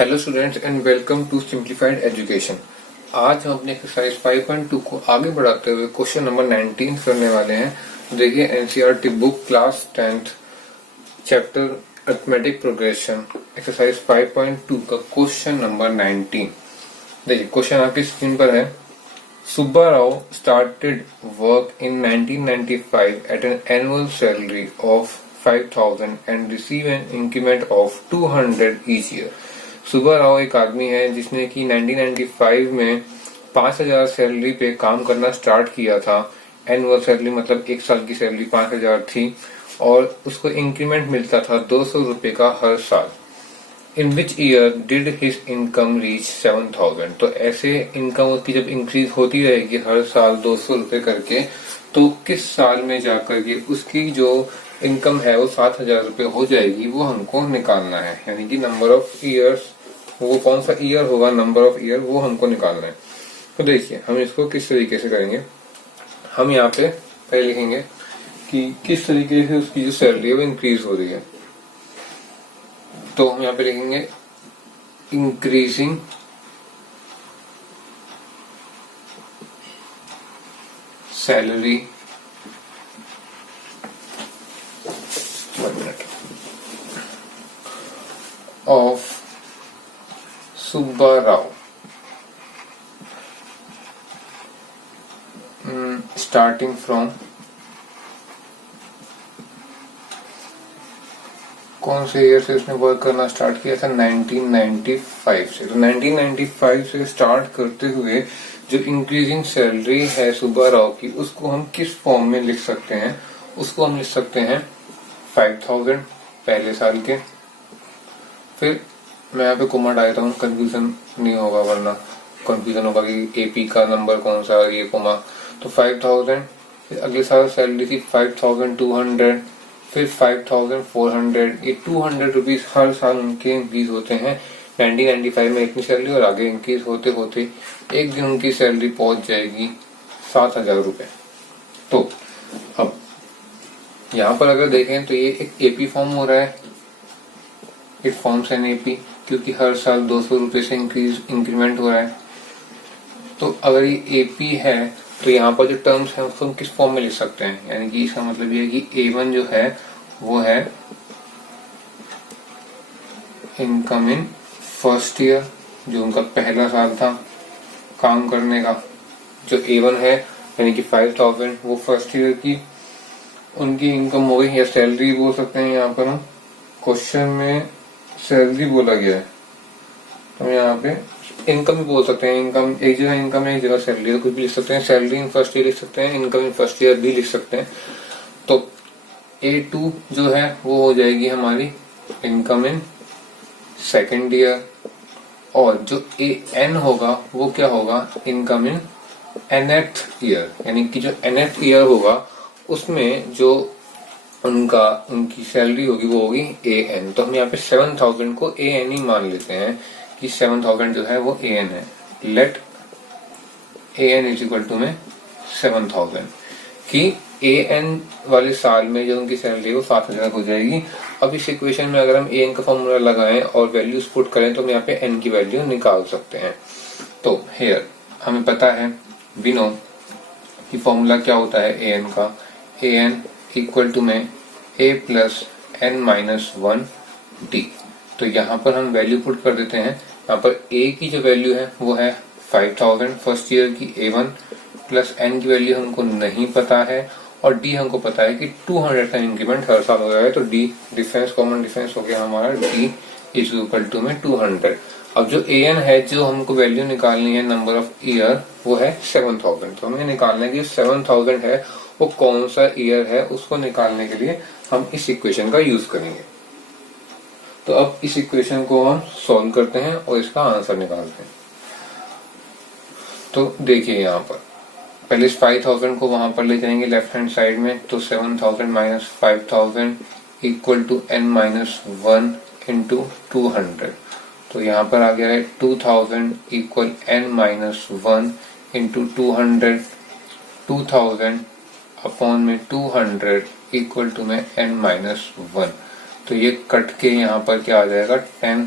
Hello students and welcome to simplified education. आज हम अपने एक्सरसाइज 5.2 को आगे बढ़ाते हुए क्वेश्चन नंबर 19 करने वाले हैं। देखिए NCERT book class 10th chapter arithmetic progression exercise 5.2 का क्वेश्चन नंबर 19। देखिए क्वेश्चन आपकी स्क्रीन पर है। Subbarao started work in 1995 at an annual salary of 5,000 and receive an increment of 200 each year. Subba Rao एक आदमी है जिसने कि 1995 में 5,000 सैलरी पे काम करना स्टार्ट किया था। एनुअल सैलरी मतलब एक साल की सैलरी 5,000 थी और उसको इंक्रीमेंट मिलता था 200 रुपए का हर साल। In which year did his income reach 7,000। तो ऐसे इनकम उसकी जब इंक्रीज होती रहेगी हर साल 200 रुपए करके, तो किस साल में जाकर के उसकी जो इनकम है वो 7,000 रुपए हो जाएगी, वो हमको निकालना है। यानी कि नंबर ऑफ ईयर्स, वो कौन सा ईयर होगा, नंबर ऑफ ईयर वो हमको निकालना है। तो देखिए हम इसको किस तरीके से करेंगे। हम यहाँ पे पहले लिखेंगे कि किस तरीके से उसकी जो सैलरी है वो इंक्रीज हो रही है। तो हम यहाँ पे लिखेंगे increasing salary of Subba Rao starting from कौन से ईयर से उसने वर्क करना स्टार्ट किया था, 1995 से। तो 1995 से स्टार्ट करते हुए जो इंक्रीजिंग सैलरी है सुब्बा राव की, उसको हम किस फॉर्म में लिख सकते हैं। उसको हम लिख सकते हैं 5,000 पहले साल के। फिर मैं यहाँ पे कोमा डालता हूँ, कंफ्यूजन नहीं होगा, वरना कंफ्यूजन होगा कि एपी का नंबर कौन सा है, ये कोमा। तो 5,000, फिर अगले साल सैलरी थी 5,200, फिर 5,400। ये 200 रुपीज हर साल उनके इंक्रीज होते हैं। 1995 में इतनी सैलरी और आगे इंक्रीज होते होते एक दिन उनकी सैलरी पहुंच जाएगी 7,000 रुपए। तो अब यहाँ पर अगर देखें तो ये एक एपी फॉर्म हो रहा है। इट फॉर्म्स एन एपी क्योंकि हर साल 200 रुपए से इंक्रीमेंट हो रहा है। तो अगर ये एपी है तो यहाँ पर जो टर्म्स हैं उसको हम किस फॉर्म में लिख सकते हैं। यानी कि इसका मतलब ये है कि A1 जो है वो है इनकम इन फर्स्ट ईयर, जो उनका पहला साल था काम करने का। जो A1 है यानी कि 5,000 वो फर्स्ट ईयर की उनकी इनकम हो गई, या सैलरी बोल सकते हैं। यहाँ पर हम क्वेश्चन में सैलरी बोला गया है तो हम यहाँ पे इनकम भी बोल सकते हैं। इनकम एक जगह इनकम है, एक जगह सैलरी, तो कुछ भी लिख सकते हैं। सैलरी इन फर्स्ट ईयर लिख सकते हैं, इनकम इन फर्स्ट ईयर भी लिख सकते हैं। तो A2 जो है वो हो जाएगी हमारी इनकम इन सेकेंड ईयर, और जो AN होगा वो क्या होगा, इनकम इन nth ईयर। यानी कि जो nth ईयर होगा उसमें जो उनकी सैलरी होगी वो होगी AN। तो हम यहाँ पे 7,000 को AN ही मान लेते हैं कि 7,000 जो है वो AN है। Let AN is equal to में 7,000 कि AN वाले साल में जो उनकी सैलरी वो 7,000 हो जाएगी। अब इस इक्वेशन में अगर हम AN का फॉर्मूला लगाएं और वैल्यूज पुट करें तो हम यहाँ पे N की वैल्यू निकाल सकते हैं। तो हियर हमें पता है, वी नो कि फॉर्मूला क्या होता है AN का। AN इक्वल टू में A plus N minus 1 D। तो यहाँ पर हम वैल्यू पुट कर देते हैं। यहाँ पर A की जो वैल्यू है वो है 5,000 फर्स्ट ईयर की A1, प्लस N की वैल्यू हमको नहीं पता है, और D हमको पता है कि 200 का इंक्रीमेंट हर साल हो रहा है। तो D डिफरेंस, कॉमन डिफरेंस हो गया हमारा, D इज इक्वल टू में 200। अब जो AN है, जो हमको वैल्यू निकालनी है नंबर ऑफ ईयर, वो है 7,000। तो हमें निकालना है कि 7,000 है वो कौन सा ईयर है। उसको निकालने के लिए हम इस इक्वेशन का यूज करेंगे। तो अब इस इक्वेशन को हम सॉल्व करते हैं और इसका आंसर निकालते हैं। तो देखिए यहाँ पर पहले इस 5,000 को वहां पर ले जाएंगे लेफ्ट हैंड साइड में। तो 7,000 minus 5,000 equal to N minus 1 into 200। तो यहाँ पर आ गया है 2,000 equal N minus 1 into 200। 2,000 upon में 200 इक्वल टू में N माइनस 1। तो ये कट के यहाँ पर क्या आ जाएगा, 10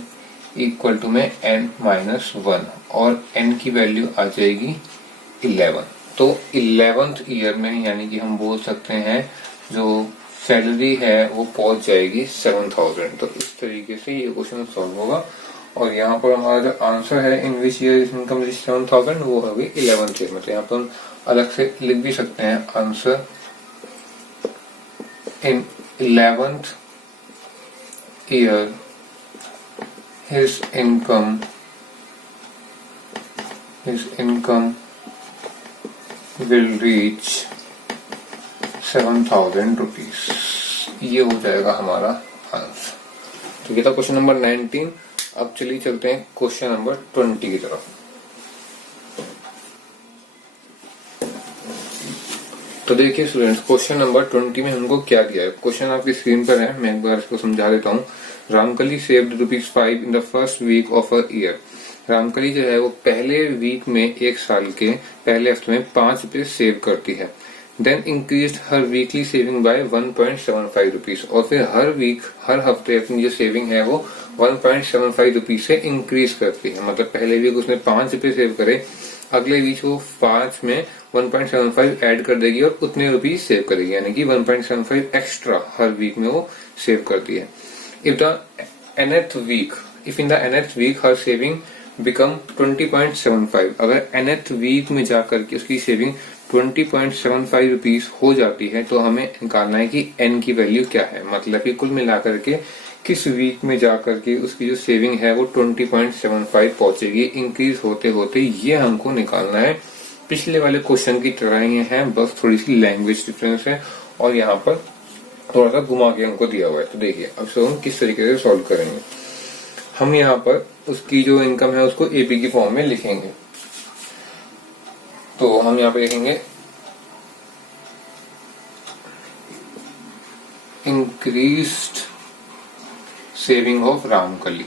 इक्वल टू में n-1 और n की वैल्यू आ जाएगी 11। तो 11th ईयर में यानी कि हम बोल सकते हैं जो सैलरी है वो पहुंच जाएगी 7000। तो इस तरीके से ये क्वेश्चन सॉल्व होगा और यहाँ पर हमारा जो आंसर है इन विच ईयर इनकम 7000 वो होगी 11th ईयर में। तो यहाँ पर हम अलग से लिख भी सकते हैं answer in 11th year his income will reach 7000 rupees. ये हो जाएगा हमारा आंसर। तो ये था क्वेश्चन नंबर 19। अब चलिए चलते हैं क्वेश्चन नंबर 20 की तरफ। तो देखिए स्टूडेंट्स, क्वेश्चन नंबर 20 में हमको क्या दिया है। क्वेश्चन आपकी स्क्रीन पर है, मैं एक बार इसको समझा देता हूँ। Ramkali saved ₹5 in the first week of a year. Ramkali जो है वो पहले वीक में, एक साल के पहले हफ्ते में ₹5 सेव करती है। देन इंक्रीज्ड हर वीकली सेविंग बाय 1.75 रुपीज। और फिर हर वीक, हर हफ्ते अपनी जो सेविंग है वो 1.75 रुपीज से इंक्रीज करती है। मतलब पहले वीक उसने ₹5 सेव करे, अगले वीक वो 5 में 1.75 ऐड कर देगी और उतने रुपीज सेव करेगी, यानी कि 1.75 एक्स्ट्रा हर वीक में वो सेव करती है। If in the nth week her saving become 20.75, अगर nth वीक में जाकर के उसकी सेविंग 20.75 रुपीज हो जाती है तो हमें निकालना है कि n की वैल्यू क्या है। मतलब कि कुल मिलाकर के किस वीक में जाकर के उसकी जो सेविंग है वो 20.75 पहुंचेगी इंक्रीज होते होते, ये हमको निकालना है। पिछले वाले क्वेश्चन की तरह ही है, बस थोड़ी सी लैंग्वेज डिफरेंस है और यहाँ पर थोड़ा सा घुमा के हमको दिया हुआ है। तो देखिए अब से हम किस तरीके से सॉल्व करेंगे। हम यहाँ पर उसकी जो इनकम है उसको एपी की फॉर्म में लिखेंगे। तो हम यहाँ पे लिखेंगे इंक्रीज्ड सेविंग ऑफ रामकली।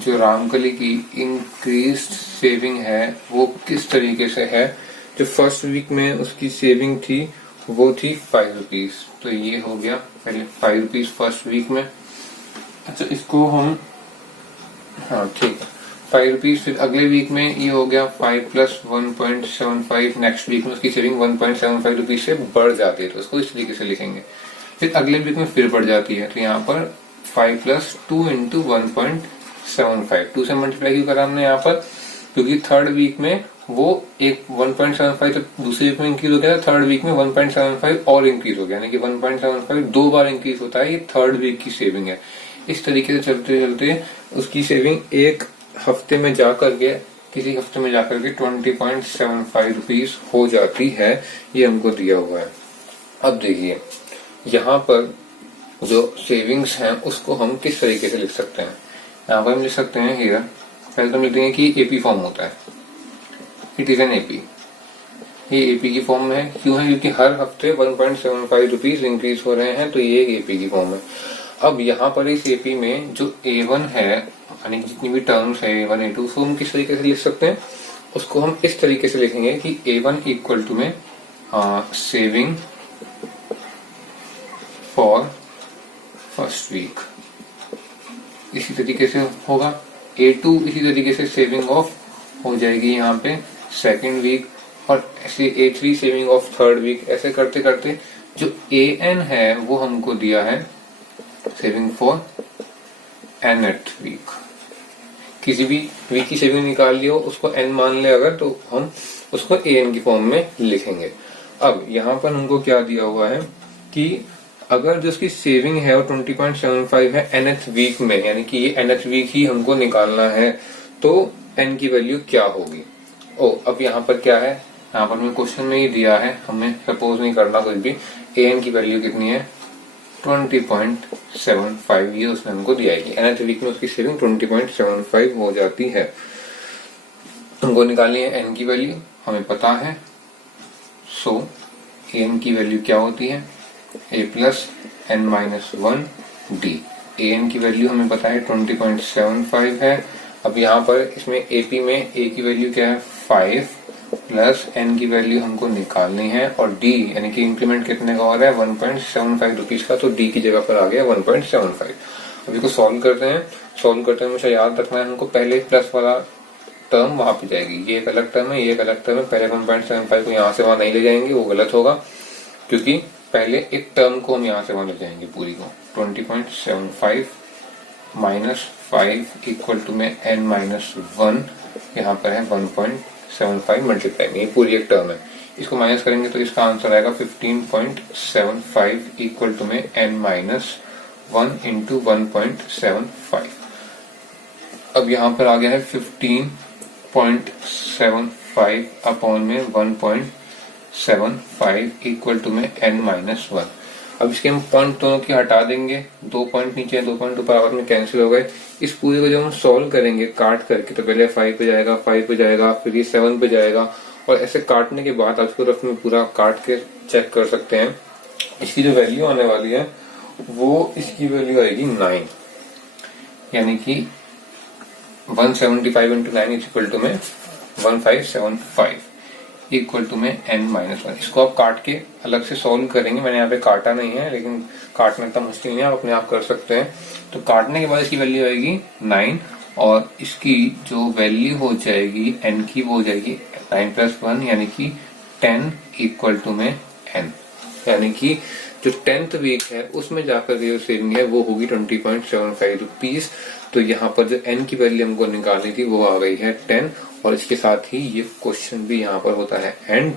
जो रामकली की इंक्रीज्ड सेविंग है वो किस तरीके से है। जो फर्स्ट वीक में उसकी सेविंग थी वो थी ₹5। तो ये हो गया पहले ₹5 फर्स्ट वीक में। अच्छा, इसको हम, हाँ ठीक है, ₹5। फिर अगले वीक में ये हो गया 5 + 1.75। नेक्स्ट वीक में उसकी सेविंग 1.75 रुपीज से बढ़ जाती है, तो उसको इस तरीके से लिखेंगे। फिर अगले वीक में फिर बढ़ जाती है, तो यहाँ पर 5 + 2 × 1.75। 2 से मल्टीप्लाई क्यों करा हमने यहाँ पर, क्योंकि थर्ड वीक में वो एक 1.75 तो दूसरे वीक में इंक्रीज हो गया था, थर्ड वीक में 1.75 और इंक्रीज हो गया, यानी कि 1.75 2 बार इंक्रीज होता है। ये थर्ड वीक की सेविंग है। इस तरीके से चलते चलते उसकी सेविंग एक हफ्ते में जाकर के, किसी हफ्ते में जाकर के 20.75 रुपीज हो जाती है। ये हमको दिया हुआ है। अब देखिए यहाँ पर जो सेविंग्स हैं उसको हम किस तरीके से लिख सकते हैं। यहाँ पर हम लिख सकते हैं हियर, पहले तो हम लिख देंगे कि एपी फॉर्म होता है, इट इज एन एपी। ये एपी की फॉर्म है। क्यों है, क्योंकि हर हफ्ते 1.75 रुपीज इंक्रीज हो रहे हैं, तो ये एक एपी की फॉर्म है। अब यहाँ पर इस एपी में जो A1 है, यानी जितनी भी टर्म्स है A1 A2, उसको हम किस तरीके से लिख सकते हैं। उसको हम इस तरीके से लिखेंगे कि A1 इक्वल टू में सेविंग फॉर फर्स्ट वीक, इसी तरीके से होगा। A2 इसी तरीके से सेविंग ऑफ हो जाएगी यहाँ पे सेकेंड वीक, और ऐसे A3 saving of third week. ऐसे करते करते जो AN है वो हमको दिया है सेविंग फॉर nth वीक। किसी भी वीक की सेविंग निकाल लियो, उसको n मान ले अगर, तो हम उसको AN की फॉर्म में लिखेंगे। अब यहाँ पर हमको क्या दिया हुआ है कि अगर जो उसकी सेविंग है वो 20.75 है nth वीक में, यानी कि ये nth वीक ही हमको निकालना है, तो n की वैल्यू क्या होगी। अब यहाँ पर क्या है, यहाँ पर हमें क्वेश्चन में ही दिया है, हमें सपोज नहीं करना कुछ भी। an की वैल्यू कितनी है, 20.75, ये उसने हमको दिया है कि nth वीक में उसकी सेविंग 20.75 हो जाती है। हमको निकालनी है n की वैल्यू, हमें पता है। सो an की वैल्यू क्या होती है, a + n-1 d। an की वैल्यू हमें पता है 20.75 है। अब यहाँ पर इसमें AP में a की वैल्यू क्या है 5 प्लस n की वैल्यू हमको निकालनी है, और d यानी कि इंक्रीमेंट कितने का हो रहा है 1.75 रुपीज का, तो d की जगह पर आ गया 1.75। अब इसको सॉल्व करते हैं। सॉल्व करते हैं हमेशा याद रखना है हमको, पहले प्लस वाला टर्म वहां पे जाएगी, ये एक अलग टर्म है, ये एक अलग टर्म है। पहले 1.75 को यहाँ से वहां नहीं ले जाएंगे, वो गलत होगा, क्योंकि पहले एक टर्म को हम यहाँ से वहां ले जाएंगे पूरी को। 20.75 माइनस 5 इक्वल टू में n-1, यहाँ पर है 1.75 मल्टीप्लाई में, ये पूरी एक टर्म है। इसको माइनस करेंगे तो इसका आंसर आएगा 15.75 इक्वल टू में n-1 इंटू 1.75। अब यहाँ पर आ गया है 15.75 अपॉन में 1.75 इक्वल टू में n-1। अब इसके हम पॉइंट दोनों की हटा देंगे, 2 पॉइंट नीचे 2 पॉइंट ऊपर आपस में कैंसिल हो गए। इस पूरे को जब हम सॉल्व करेंगे काट करके, तो पहले 5 पे जाएगा, 5 पे जाएगा, फिर ये 7 पे जाएगा, और ऐसे काटने के बाद आप इसको रफ में पूरा काट के चेक कर सकते हैं। इसकी जो वैल्यू आने वाली है वो इसकी वैल्यू आएगी 9, यानी कि 175 इंटू 9 इक्वल टू में 1575 इक्वल टू में n-1। इसको आप काट के अलग से सॉल्व करेंगे, मैंने यहाँ पे काटा नहीं है, लेकिन काटना इतना मुश्किल नहीं है, आप अपने आप कर सकते हैं। तो काटने के बाद इसकी वैल्यू आएगी 9, और इसकी जो वैल्यू हो जाएगी n की, वो हो जाएगी 9 + 1 यानी कि 10 इक्वल टू में n, यानी कि जो 10th वीक है उसमें जाकर जो सेविंग है वो होगी 20.75 रुपीज। तो यहाँ पर जो n की वैल्यू हमको निकालनी थी वो आ गई है 10, और इसके साथ ही ये क्वेश्चन भी यहाँ पर होता है एंड।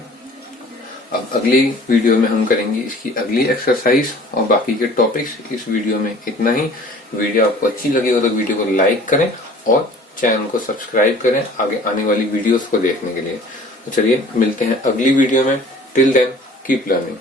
अब अगली वीडियो में हम करेंगे इसकी अगली एक्सरसाइज और बाकी के टॉपिक्स। इस वीडियो में इतना ही। वीडियो आपको अच्छी लगी हो तो वीडियो को लाइक करें और चैनल को सब्सक्राइब करें आगे आने वाली वीडियोस को देखने के लिए। तो चलिए मिलते हैं अगली वीडियो में। Till then keep learning.